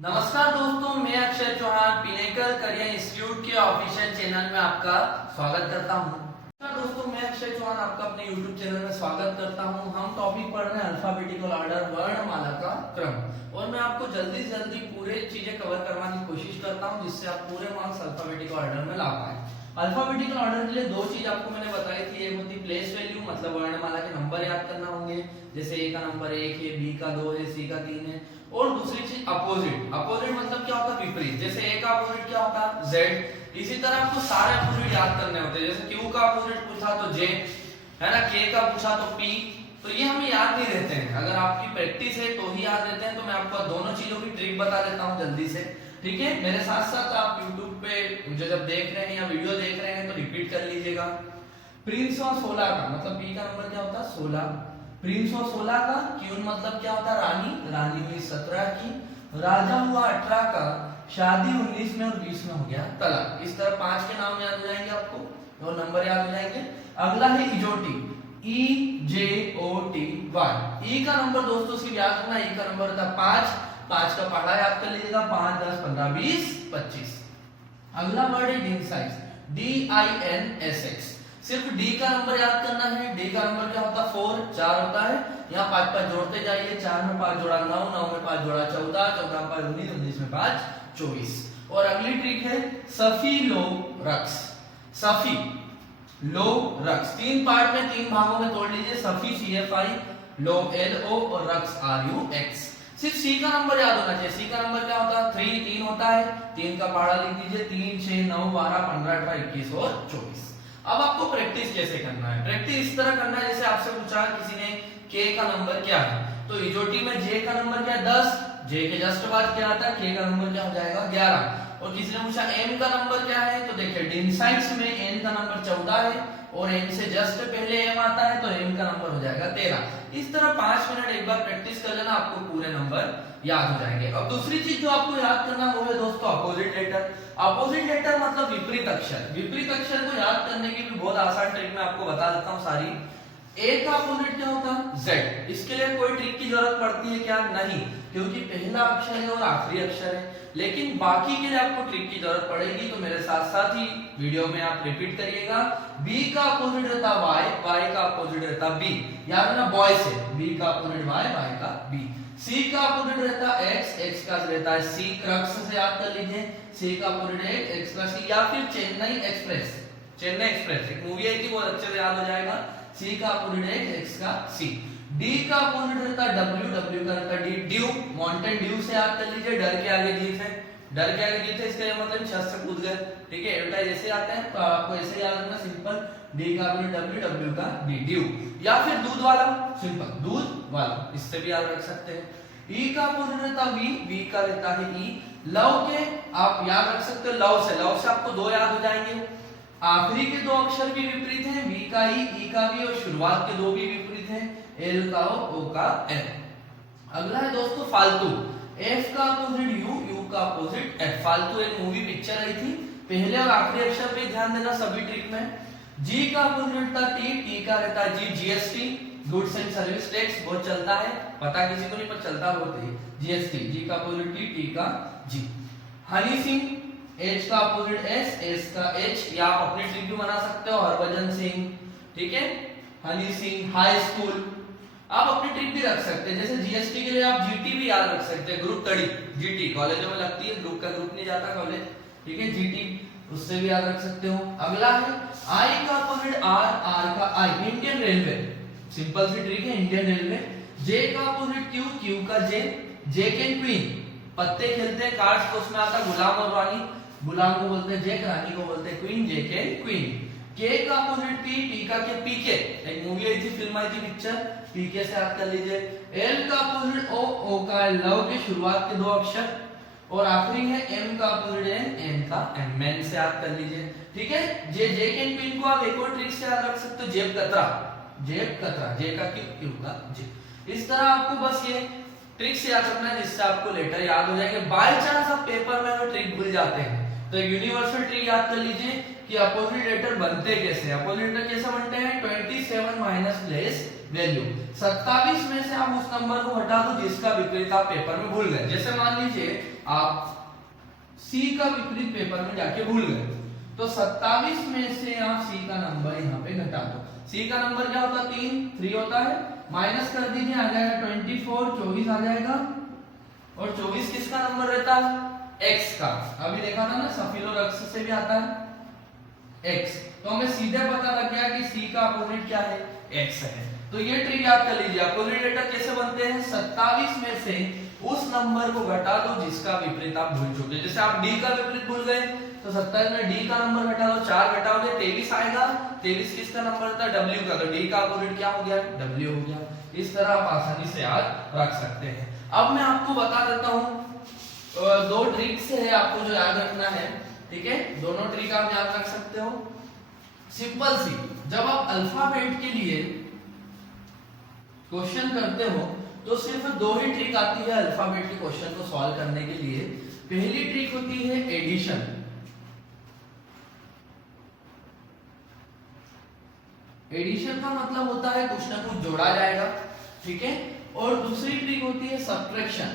नमस्कार दोस्तों, मैं Akshay Chauhan Pinnacle Career Institute के ऑफिशियल चैनल में आपका स्वागत करता हूं। नमस्कार दोस्तों, मैं अक्षय चौहान आपका अपने यूट्यूब चैनल में स्वागत करता हूं। हम टॉपिक पढ़ रहे हैं अल्फाबेटिकल ऑर्डर, वर्णमाला का क्रम, और मैं आपको जल्दी से जल्दी पूरे चीजें कवर करवाने की कोशिश करता हूं जिससे आप पूरे मार्क्स अल्फाबेटिकल ऑर्डर में ला पाए। अल्फाबेटिकल ऑर्डर के लिए दो चीज आपको मैंने बताई थी, एक होती प्लेस वैल्यू, मतलब वर्णमाला के नंबर याद करना होंगे, जैसे ए का नंबर 1 है, बी का 2 है, सी का 3 है। और दूसरी चीज अपोजिट। अपोजिट मतलब क्या होता है? विपरीत। जैसे ए का अपोजिट क्या होता है? जेड। इसी तरह आपको सारे अपोजिट याद करने होते हैं। जैसे क्यू का अपोजिट पूछा तो जे, है ना, के का पूछा तो पी। तो ये हमें याद नहीं रहते हैं, अगर आपकी प्रैक्टिस है तो ही याद रहते हैं। तो मैं आपको दोनों चीजों की ट्रिक बता देता हूँ जल्दी से, ठीक है। मेरे साथ साथ आप YouTube पे मुझे जब देख रहे हैं या वीडियो देख रहे हैं तो रिपीट कर लीजिएगा। प्रिंस और 16 का मतलब पी का नंबर क्या होता है? 16। प्रिंस और 16 का क्यून मतलब क्या होता है? रानी। रानी हुई 17 की। राजा हुआ 18 का। शादी 19 में और 20 में हो गया तलाक। इस तरह 5 के नाम याद हो जाएंगे आपको और नंबर याद हो जाएंगे। अगला है इजोटी, EJOTY। ई का नंबर दोस्तों सिर्फ याद रखना, ई का नंबर होता है 5। 5 का पढ़ा याद कर लीजिएगा, 5 10 15 20 25। अगला वर्ड है डिनसाइज, DINSX। सिर्फ डी का नंबर याद करना है। डी का नंबर क्या होता है? 4। 4 होता है। यहाँ 5 5 जोड़ते जाइए, 4 में 5 जोड़ा 9, 9 में 5 जोड़ा 14, 14 में 5 19, 19 में 5 24। और अगली ट्रिक है सफी लो रक्स। सफी लो रक्स 3 पार्ट में 3 भागों में तोड़ लीजिए। सफी CFI, लो LO और रक्स RUX। सिर्फ सी का नंबर याद होना चाहिए। सी का नंबर क्या होता है? 3 होता है। 3 का पहाड़ा लिख दीजिए, 3 6 9 12 15 18 21 और 24। अब आपको प्रैक्टिस कैसे करना है? प्रैक्टिस इस तरह करना है जैसे आपसे पूछा किसी ने के का नंबर क्या है, तो इजोटी में जे का नंबर क्या है? 10। जे के जस्ट बाद क्या आता है? के का नंबर क्या हो जाएगा? 11। और किसी ने पूछा एम का नंबर क्या है, तो देखिए डिनसाइड्स में एन का नंबर 14 है और एन से जस्ट पहले एम आता है तो एम का नंबर हो जाएगा 13। इस तरह 5 मिनट एक बार प्रैक्टिस कर लेना, आपको पूरे नंबर याद हो जाएंगे। अब दूसरी चीज जो आपको याद करना वो है दोस्तों अपोजिट लेटर। अपोजिट लेटर मतलब विपरीत अक्षर। विपरीत अक्षर को याद करने की भी बहुत आसान ट्रिक मैं आपको बता देता हूँ सारी। ए का अपोजिट क्या होता है? जेड। इसके लिए कोई ट्रिक की जरूरत पड़ती है क्या? नहीं, क्योंकि पहला अक्षर है और आखिरी अक्षर है। लेकिन बाकी के लिए आपको ट्रिक की जरूरत पड़ेगी, तो मेरे साथ साथ ही वीडियो में आप रिपीट करिएगा। बी का अपोजिट रहता वाई, वाई का अपोजिट रहता बी। याद रखना बॉय से बी का अपोजिट वाई, वाई का बी। सी का अपोजिट रहता एक्स, एक्स का रहता है सी। क्रक्स से याद कर लीजिए, सी का अपोजिट है एक्स का सी। या फिर चेन्नई एक्सप्रेस, चेन्नई एक्सप्रेस एक मूवी आई थी, बहुत अच्छे से याद हो जाएगा। सी का अपोजिट है एक्स का सी। डी का अपोजिट रहता है डब्ल्यू, डब्ल्यू का रहता है डी। ड्यू, माउंटेन ड्यू से याद कर लीजिए, डर के आगे जीत है। डर के आगे जीत है इसका मतलब छत से कूद गए, ठीक है। एडवर्टाइज ऐसे आते हैं तो आपको ऐसे याद रखना, सिंपल। डी का अपोजिट डब्ल्यू, डब्ल्यू का डी, ड्यू। या फिर दूध वाला, सिंपल दूध वाला, इससे भी याद रख सकते हैं। ई का अपोजिट रहता वी, वी का रहता है ई। लव के आप याद रख सकते हो लव से, लव से आपको 2 याद हो जाएंगे। आखिरी के 2 अक्षर भी विपरीत हैं, वी का ई का वी, और शुरुआत के 2 भी विपरीत हैं, एल का ओ का एन। अगला है दोस्तों फालतू। एफ का अपोजिट यू, यू का अपोजिट एफ। फालतू एक मूवी पिक्चर आई थी, पहले और आखिरी अक्षर पे ध्यान देना सभी ट्रिक में। जी का अपोजिट रहता टी, टी का रहता जी, GST, goods and service tax, बहुत चलता है, पता किसी को नहीं पर चलता बहुत है GST। जी का अपोजिट टी, टी का जी। हनी सिंह, एच का अपोजिट एस, एस का एच। या आप अपनी ट्रिक भी बना सकते हो, हरभजन सिंह, ठीक है, हनी सिंह। हाई स्कूल आप अपनी ट्रिक भी रख सकते हैं, जैसे GST के लिए आप GT भी याद रख सकते हैं, ग्रुप तड़ी GT कॉलेजों में लगती है, ग्रुप का ग्रुप नहीं जाता कॉलेज, ठीक है, GT उससे भी याद रख सकते हो। अगला है आई का अपोजिट आर, आर का आई, इंडियन रेलवे, सिंपल सी ट्रिक है, इंडियन रेलवे। जे का अपोजिट क्यू, क्यू का जे, जे के क्वीन, पत्ते खेलते हैं कार्ड्स, तो उसमें आता गुलाम और रानी, गुलाम को बोलते हैं जेक, रानी को बोलते हैं क्वीन, जे के क्वीन। के का अपोजिट पी, टी का के पीके, एक मूवी आई थी, फिल्म आई थी पिक्चर, पीके से याद कर लीजिए। एल का अपोजिट ओ, ओ का लव के शुरुआत के 2 अक्षर, और आखिरी है एम का अपोजिट एन, एन का एम, मैन से याद कर लीजिए, ठीक है। जे के क्वीन को आप एक और ट्रिक से याद रख सकते हो, जेब कतरा, जेब कतरा, जे का क्यू, क्यू का जे। इस तरह आपको बस ये ट्रिक से याद रखना है जिससे आपको लेटर याद हो जाएंगे। बाय चांस आप पेपर में अगर ट्रिक भूल जाते हैं तो एक यूनिवर्सल ट्रिक याद कर लीजिए कि अपोजिट लेटर बनते कैसे। अपोजिट लेटर कैसे बनते हैं? 27 माइनस प्लेस वैल्यू। 27 में से आप उस नंबर को हटा दो जिसका विपरीत आप पेपर में भूल गए। जैसे मान लीजिए आप C का विपरीत पेपर में जाके भूल गए, तो 27 में से आप C का नंबर यहाँ पे घटा दो। C का नंबर क्या होता है? 3 होता है, माइनस कर दीजिए, आ जाएगा 24, 24 आ जाएगा। और 24 किसका नंबर रहता है? x का। अभी देखा था ना, सफिलो रक्स से भी आता है x, तो हमें सीधे पता लग गया कि C का अपोजिट क्या है? x है। तो ये ट्रिक याद कर लीजिए। अपोजिट लेटर कैसे बनते हैं? 27 में से उस नंबर को घटा दो जिसका विपरीत आप भूल चुके। जैसे आप d का विपरीत भूल गए, तो 27 में d का नंबर घटा दो, 4 घटाओगे 23 आएगा। 23 किसका नंबर था? w का, तो d का अपोजिट क्या हो गया? w हो गया। इस तरह आप आसानी से याद रख सकते हैं। अब मैं आपको बता देता हूँ, दो ट्रिक्स है आपको जो याद रखना है, ठीक है? दोनों ट्रिक आप याद रख सकते हो। सिंपल सी, जब आप अल्फाबेट के लिए क्वेश्चन करते हो तो सिर्फ दो ही ट्रिक आती है अल्फाबेट के क्वेश्चन को सॉल्व करने के लिए। पहली ट्रिक होती है एडिशन, एडिशन का मतलब होता है कुछ ना कुछ जोड़ा जाएगा, ठीक है? और दूसरी ट्रिक होती है सब्ट्रैक्शन।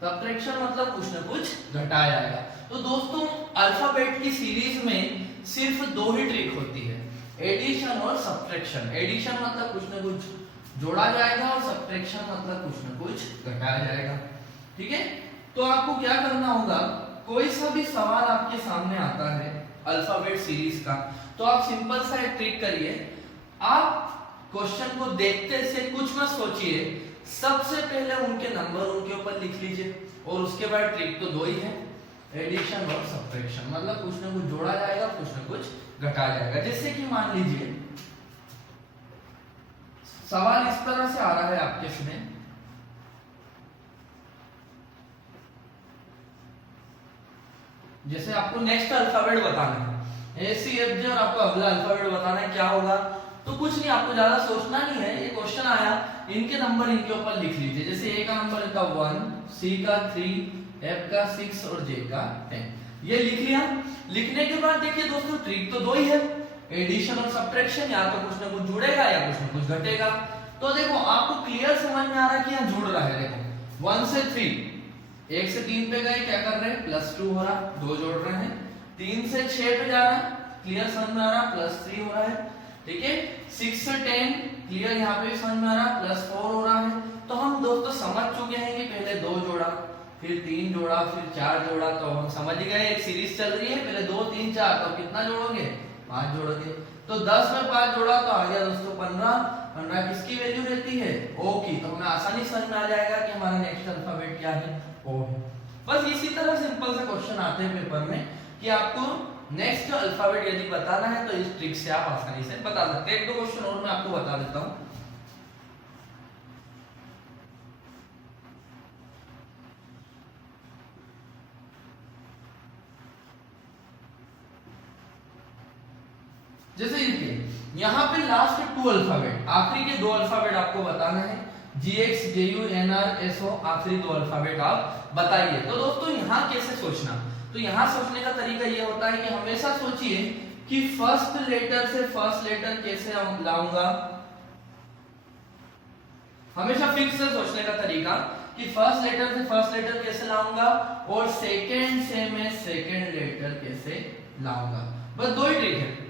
सब्ट्रैक्शन मतलब कुछ ना कुछ घटाया जाएगा। तो दोस्तों अल्फाबेट की सीरीज में सिर्फ दो ही ट्रिक होती है, एडिशन और सब्ट्रैक्शन। एडिशन मतलब कुछ ना कुछ जोड़ा जाएगा और सब्ट्रैक्शन मतलब कुछ ना कुछ घटाया जाएगा, ठीक है? तो आपको क्या करना होगा, कोई सा भी सवाल आपके सामने आता है अल्फाबेट सीरीज का, तो आप सिंपल सा एक ट्रिक करिए। आप क्वेश्चन को देखते से कुछ मत सोचिए, सबसे पहले उनके नंबर उनके ऊपर लिख लीजिए, और उसके बाद ट्रिक तो दो ही है, एडिशन और सब्ट्रैक्शन। मतलब कुछ ना कुछ जोड़ा जाएगा, कुछ ना कुछ घटाया जाएगा। जैसे कि मान लीजिए सवाल इस तरह से आ रहा है आपके सामने, जैसे आपको नेक्स्ट अल्फाबेट बताना है, ACFG, और आपको अगला अल्फाबेट बताना है, क्या होगा? तो कुछ नहीं, आपको ज्यादा सोचना नहीं है। ये क्वेश्चन आया, इनके नंबर इनके ऊपर लिख लीजिए। जैसे A का नंबर था 1, C का 3, F का 6 और J का 10। ये लिख लिया। लिखने के बाद देखिए दोस्तों ट्रिक तो दो ही है, एडिशन और सब्ट्रैक्शन। या तो कुछ ना कुछ जुड़ेगा या कुछ ना कुछ घटेगा। तो देखो आपको क्लियर समझ में आ रहा है कि यहाँ जुड़ रहा है। देखो 1 से 3, 1 से 3 पे गए, क्या कर रहे हैं? +2 हो रहा, 2 जोड़ रहे हैं। 3 से 6 पे जा रहा है, क्लियर समझ में आ रहा, +3 हो रहा है, ठीक है? 6 से 10, क्लियर, यहाँ पे भी समझ में आ रहा, +4 हो रहा है। तो हम दोस्तों समझ चुके हैं कि पहले 2 जोड़ा, फिर 3 जोड़ा, फिर 4 जोड़ा, तो हम समझ गए एक सीरीज चल रही है, पहले 2 3 4, तो कितना जोड़ोगे? 5 जोड़ोगे। तो 10 में 5 जोड़ा तो आ गया दोस्तों 15। 15 किसकी वैल्यू रहती है? O की। तो हमें आसानी समझ में आ जाएगा कि हमारा नेक्स्ट अल्फाबेट क्या है? O है। बस इसी तरह सिंपल से क्वेश्चन आते हैं पेपर में कि आपको नेक्स्ट अल्फाबेट यदि बताना है तो इस ट्रिक से आप आसानी से बता सकते हैं। एक दो क्वेश्चन और मैं आपको बता देता हूं। जैसे देखिए यहाँ पे लास्ट 2 अल्फाबेट, आखिरी के 2 अल्फाबेट आपको बताना है, GX, JU, NR, SO, आखिरी 2 अल्फाबेट आप बताइए। तो दोस्तों यहाँ कैसे सोचना? तो यहाँ सोचने का तरीका ये होता है कि हमेशा सोचिए कि फर्स्ट लेटर से फर्स्ट लेटर कैसे लाऊंगा। हमेशा फिक्स से सोचने का तरीका कि फर्स्ट लेटर से फर्स्ट लेटर कैसे लाऊंगा, और सेकंड से मैं सेकंड लेटर कैसे लाऊंगा। बस दो ही ट्रिक है।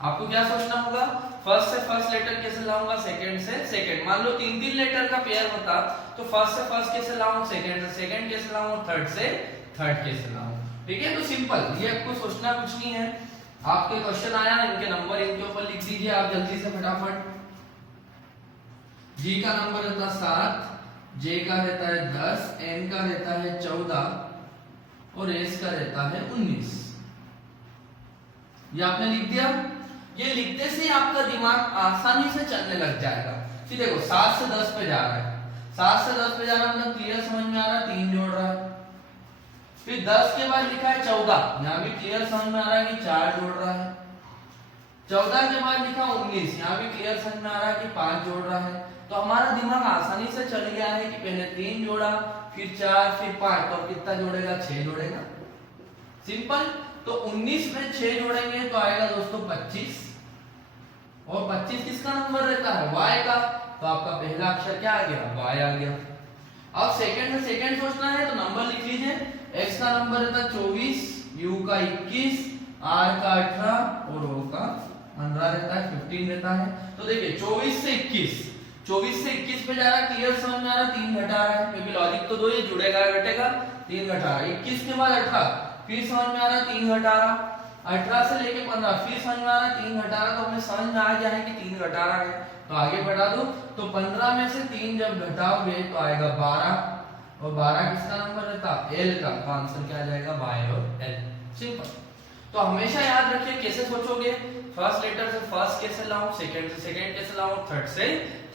आपको क्या सोचना होगा? फर्स्ट से फर्स्ट लेटर कैसे लाऊंगा, सेकंड से सेकंड। मान लो 3 लेटर का पेयर होता तो फर्स्ट से फर्स्ट कैसे लाऊं, सेकंड से सेकंड कैसे लाऊं, थर्ड से थर्ड कैसे लाऊं। ठीक है, तो सिंपल, ये आपको सोचना कुछ नहीं है। आपके क्वेश्चन आया, इनके नंबर इनके ऊपर लिख दीजिए आप जल्दी से फटाफट। G का नंबर रहता है 7, J का रहता है 10, N का रहता है 14 और S का रहता है 19। ये आपने लिख दिया। ये लिखते से आपका दिमाग आसानी से चलने लग जाएगा। फिर देखो 7 से 10 पे जा रहा है, 7 से 10 पे जा रहा है मतलब क्लियर समझ में आ रहा है, 3 जोड़ रहा है। फिर 10 के बाद लिखा है 14, यहाँ भी क्लियर समझ में आ रहा है कि 4 जोड़ रहा है। 14 के बाद लिखा 19, यहाँ भी क्लियर समझ में आ रहा है कि 5 जोड़ रहा है। तो हमारा दिमाग आसानी से चल गया है कि पहले 3 जोड़ा, फिर 4, फिर 5, तो कितना जोड़ेगा? 6 जोड़ेगा। सिंपल। तो 19 में 6 जोड़ेंगे तो आएगा दोस्तों 25, और 25 किसका नंबर रहता है, y का, तो आपका पहला अक्षर क्या आ गया, y आ गया। अब सेकंड में सेकंड सोचना है तो नंबर लिख लीजिए, x का नंबर रहता है 24, u का 21, r का 18 और o का 15 रहता है, 15 रहता है। तो देखिए 24 से 21 पे जा रहा है, क्लियर समझ में आ रहा है, 3 घटा रहा है क्योंकि लॉजिक तो दो ही, जुड़ेगा घटेगा, 3 घटा रहा है। 21 के बाद 18, फिर समझ में आ रहा है 3 घटा रहा, 18 से लेके 15 फिर समझ में आ रहा है 3 घटा रहा, तो हमें समझ में आ गया है कि 3 घटा रहा है, तो आगे बढ़ा दो। तो 15 में से 3 जब घटाओगे तो आएगा 12, और 12 किसका नंबर रहता है, l का, तो आंसर क्या आ जाएगा, y और l, सिंपल। तो हमेशा याद रखिए कैसे सोचोगे, फर्स्ट लेटर से फर्स्ट कैसे लाऊं, सेकंड से सेकंड कैसे लाऊं, थर्ड से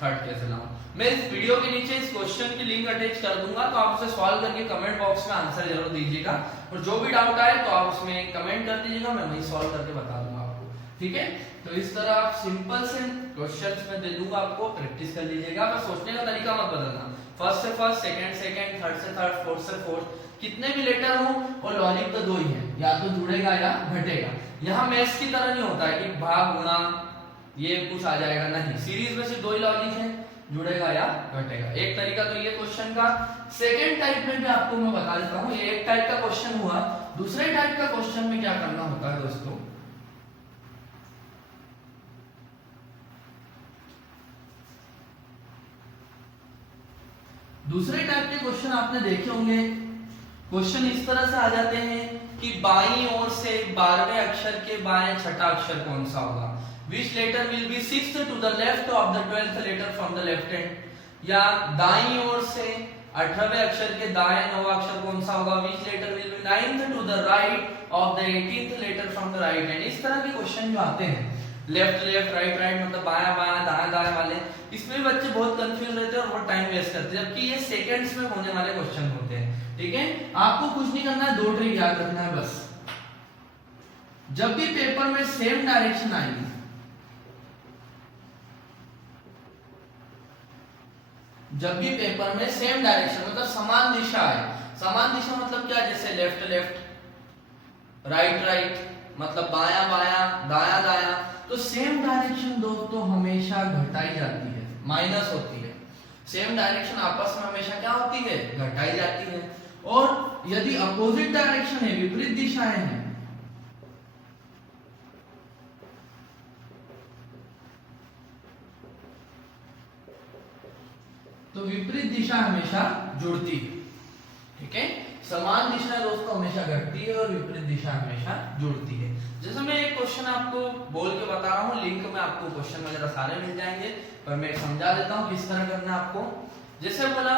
थर्ड कैसे लाऊं। मैं इस वीडियो के नीचे इस क्वेश्चन की लिंक अटैच कर दूंगा, तो आप उसे सॉल्व करके कमेंट बॉक्स में आंसर जरूर दीजिएगा, और जो भी डाउट आए तो आप उसमें कमेंट कर दीजिएगा, मैं वही सॉल्व करके बता दूंगा आपको, ठीक है। तो इस तरह आप सिंपल से क्वेश्चंस में दे दूंगा आपको, प्रैक्टिस कर लीजिएगा, बस सोचने का तरीका मत बदलना, फर्स्ट से फर्स्ट, सेकंड सेकंड, थर्ड से थर्ड, फोर्थ से फोर्थ, कितने भी लेटर हो और लॉजिक तो दो ही है, या तो जुड़ेगा या घटेगा। यहाँ मैथ्स की तरह नहीं होता है कि भाग गुणा ये कुछ आ जाएगा, नहीं, सीरीज में सिर्फ दो ही लॉजिक है, जुड़ेगा या घटेगा। एक तरीका तो ये क्वेश्चन का। सेकंड टाइप में भी आपको मैं बता देता हूँ, ये एक टाइप का क्वेश्चन हुआ, दूसरे टाइप का क्वेश्चन में क्या करना होता है दोस्तों, दूसरे टाइप के क्वेश्चन आपने देखे होंगे। क्वेश्चन इस तरह से आ जाते हैं कि बाईं ओर से 12वें अक्षर के बाएं छठा अक्षर कौन सा होगा, which letter will be sixth to the left of the 12th letter from the left hand, या दाईं ओर से 18वें अक्षर के दाएं नौवां अक्षर कौन सा होगा, which letter will be ninth to the right of the 18th letter from the right hand। इस तरह के क्वेश्चन जो आते हैं, लेफ्ट लेफ्ट राइट राइट मतलब बायां बायां दाएं दाएं वाले, इसमें भी बच्चे बहुत कंफ्यूज रहते हैं और बहुत टाइम वेस्ट करते हैं, जबकि ये सेकंड्स में होने वाले क्वेश्चन होते हैं, ठीक है। आपको कुछ नहीं करना है, दो ट्रिक याद रखना है बस। जब भी पेपर में सेम डायरेक्शन आएगी, जब भी पेपर में सेम डायरेक्शन मतलब समान दिशा है, समान दिशा मतलब क्या, जैसे लेफ्ट लेफ्ट राइट राइट मतलब बायां बायां दायां दायां, तो सेम डायरेक्शन दोस्तों हमेशा घटाई जाती है, माइनस होती है। सेम डायरेक्शन आपस में हमेशा क्या होती है, घटाई जाती है। और यदि अपोजिट डायरेक्शन है, विपरीत दिशाएं हैं, तो विपरीत दिशा हमेशा जुड़ती है, ठीक है। समान दिशा दोस्तों हमेशा घटती है और विपरीत दिशा हमेशा जुड़ती है। जैसे मैं एक क्वेश्चन आपको बोल के बता रहा हूँ, लिंक में आपको क्वेश्चन वगैरह सारे मिल जाएंगे, पर मैं समझा देता हूँ किस तरह करना है आपको। जैसे बोला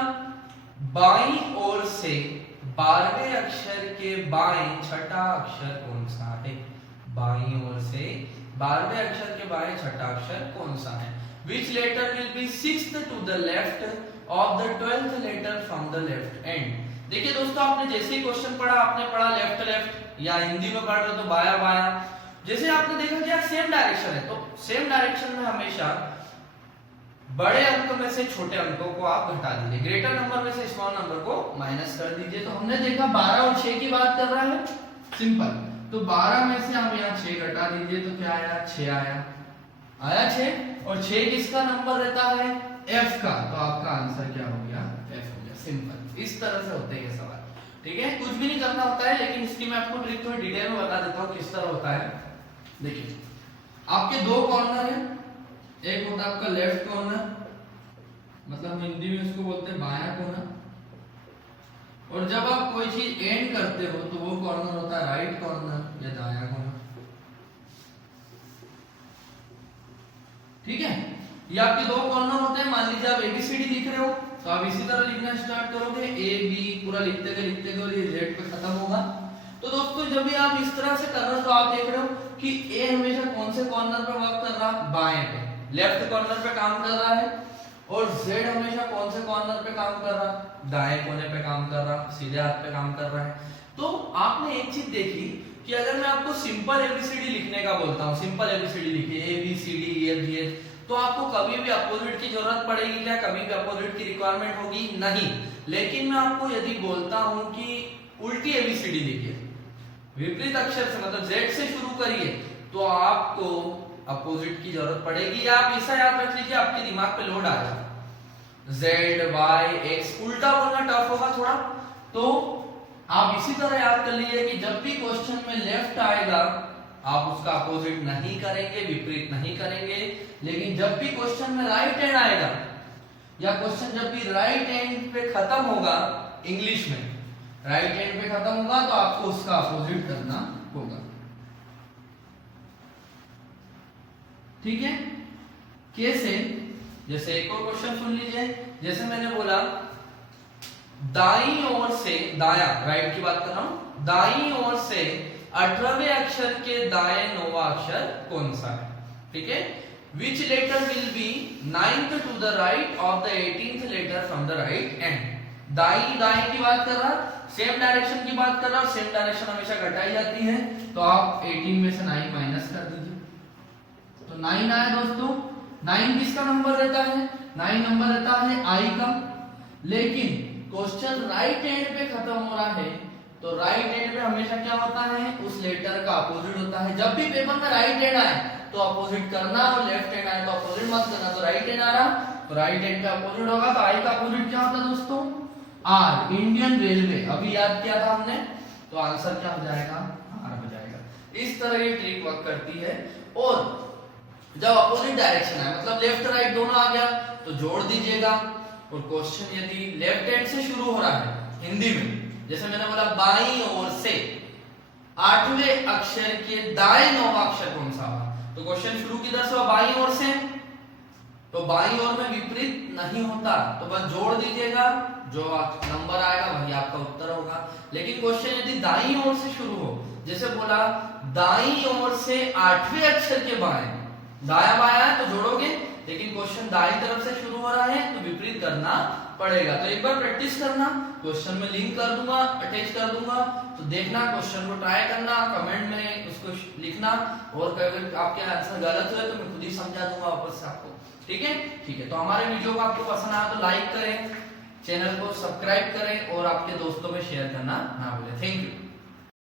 बाईं ओर से 12वें अक्षर के बाएं छठा अक्षर कौन सा है, बाईं ओर से 12वें अक्षर के बाएं छठा अक्षर कौन सा है, which letter will be sixth to the left of the 12th letter from the left end। देखिए दोस्तों, आपने जैसे ही क्वेश्चन पढ़ा, आपने पढ़ा लेफ्ट लेफ्ट, या हिंदी में पढ़ रहे हो तो बाया बाया, जैसे आपने देखा कि सेम डायरेक्शन है, तो सेम डायरेक्शन में हमेशा बड़े अंक में से छोटे अंकों को आप घटा दीजिए, ग्रेटर नंबर में से स्मॉल नंबर को माइनस कर दीजिए। तो हमने देखा 12 और 6 की बात कर रहा है, सिंपल, तो 12 में से हम यहाँ 6 घटा दीजिए तो क्या आया, 6 आया 6, और 6 किसका नंबर रहता है, f का, तो आपका आंसर क्या हो गया, f हो गया, सिंपल। इस तरह से होते हैं सवाल, ठीक है, कुछ भी नहीं करना होता है, लेकिन इसकी मैं आपको ट्रिक थोड़ी डिटेल में बता देता हूँ किस तरह होता है। देखिए आपके दो कॉर्नर है, एक होता है आपका लेफ्ट कॉर्नर, मतलब हिंदी में इसको बोलते हैं बायां कॉर्नर, और जब आप कोई चीज एंड करते हो तो वो कॉर्नर होता है राइट कॉर्नर या दायां कॉर्नर, ठीक है। ये आपके दो कॉर्नर होते हैं। मान लीजिए आप एबीसीडी लिख रहे हो तो आप इसी तरह लिखना स्टार्ट करोगे, ए बी पूरा लिखते गए और ये जेड पे खत्म होगा। तो दोस्तों जब भी आप इस तरह से कर रहे हो तो आप देख रहे हो कि ए हमेशा कौन से कॉर्नर पे वर्क कर रहा है, बाएं पे, लेफ्ट कॉर्नर पे काम कर रहा है, और जेड हमेशा कौन से कॉर्नर पे काम कर रहा है, दाएं कोने पे काम कर रहा है, सीधे हाथ पे काम कर रहा है। तो आपने एक चीज देखी कि अगर मैं आपको सिंपल एबीसीडी लिखने का बोलता हूँ, सिंपल एबीसीडी लिखिए A B C D E F G H, तो आपको कभी भी अपोजिट की जरूरत पड़ेगी क्या, कभी भी अपोजिट की रिक्वायरमेंट होगी नहीं। लेकिन मैं आपको यदि बोलता हूं कि उल्टी एबीसीडी लिखिए, विपरीत अक्षर से मतलब Z से शुरू करिए तो आपको अपोजिट की जरूरत पड़ेगी। या आप ऐसा याद रख लीजिए, आपके दिमाग पे लोड आएगा, Z Y X, उल्टा बोलना टफ होगा थोड़ा, तो आप इसी तरह याद कर लीजिए कि जब भी क्वेश्चन में लेफ्ट आएगा आप उसका अपोजिट नहीं करेंगे, विपरीत नहीं करेंगे। लेकिन जब भी क्वेश्चन में राइट हैंड आएगा या क्वेश्चन जब भी राइट हैंड पे खत्म होगा, इंग्लिश में राइट हैंड पे खत्म होगा तो आपको उसका अपोजिट करना होगा। ठीक है, कैसे? जैसे एक और क्वेश्चन सुन लीजिए। जैसे मैंने बोला दाईं ओर से, दाया राइट की बात कर रहा हूं, दाईं ओर से 18वें अक्षर के दाएं 9वां अक्षर कौन सा है? ठीक है, which letter will be 9th to the right of the 18th letter from the right end? दाई दाएं की बात कर रहा, सेम डायरेक्शन की बात कर रहा, सेम डायरेक्शन हमेशा घटाई जाती है, तो आप 18 में से 9 माइनस कर दीजिए, तो 9 आया दोस्तों। 9 किसका नंबर रहता है? 9 नंबर रहता है आई का। लेकिन क्वेश्चन राइट हैंड पे खत्म हो रहा है, तो राइट हैंड पे हमेशा क्या होता है? उस लेटर का अपोजिट होता है। जब भी पेपर में राइट हैंड आए तो अपोजिट करना, और लेफ्ट हैंड आए तो अपोजिट मत करना। तो राइट हैंड आ रहा तो राइट हैंड पे अपोजिट होगा, तो आई का अपोजिट क्या होता है दोस्तों? R, Indian Railway. अभी याद किया था हमने, तो आंसर क्या हो जाएगा? आर हो जाएगा। इस तरह ये ट्रिक वर्क करती है। और जब अपोजिट डायरेक्शन है, मतलब लेफ्ट राइट दोनों आ गया, तो जोड़ दीजिएगा। और क्वेश्चन यदि लेफ्ट हैंड से शुरू हो रहा है हिंदी में, जैसे मैंने बोला बाईं ओर से 8वें अक्षर के दाएं 9वां अक्षर कौन सा होगा, तो क्वेश्चन शुरू किधर से हुआ? बाईं ओर से, तो बाईं ओर में विपरीत नहीं होता, तो बस जोड़ दीजिएगा, जो नंबर आएगा वही आपका उत्तर होगा। लेकिन क्वेश्चन यदि दाईं ओर से शुरू हो, जैसे बोला दाईं ओर से 8वें अक्षर के बाएं, दाया बाया है तो जोड़ोगे, लेकिन क्वेश्चन दाईं तरफ से शुरू हो रहा है तो विपरीत करना पड़ेगा। तो एक बार प्रैक्टिस करना, क्वेश्चन में लिंक कर दूंगा, अटैच कर दूंगा, तो देखना, क्वेश्चन को ट्राई करना, कमेंट में उसको लिखना, और अगर आपके आंसर गलत हुए तो मैं खुद ही समझा दूंगा वापस से आपको। ठीक है, ठीक है। तो हमारे वीडियो को आपको पसंद आया तो लाइक करें, चैनल को सब्सक्राइब करें और आपके दोस्तों में शेयर करना ना भूलें। Thank you.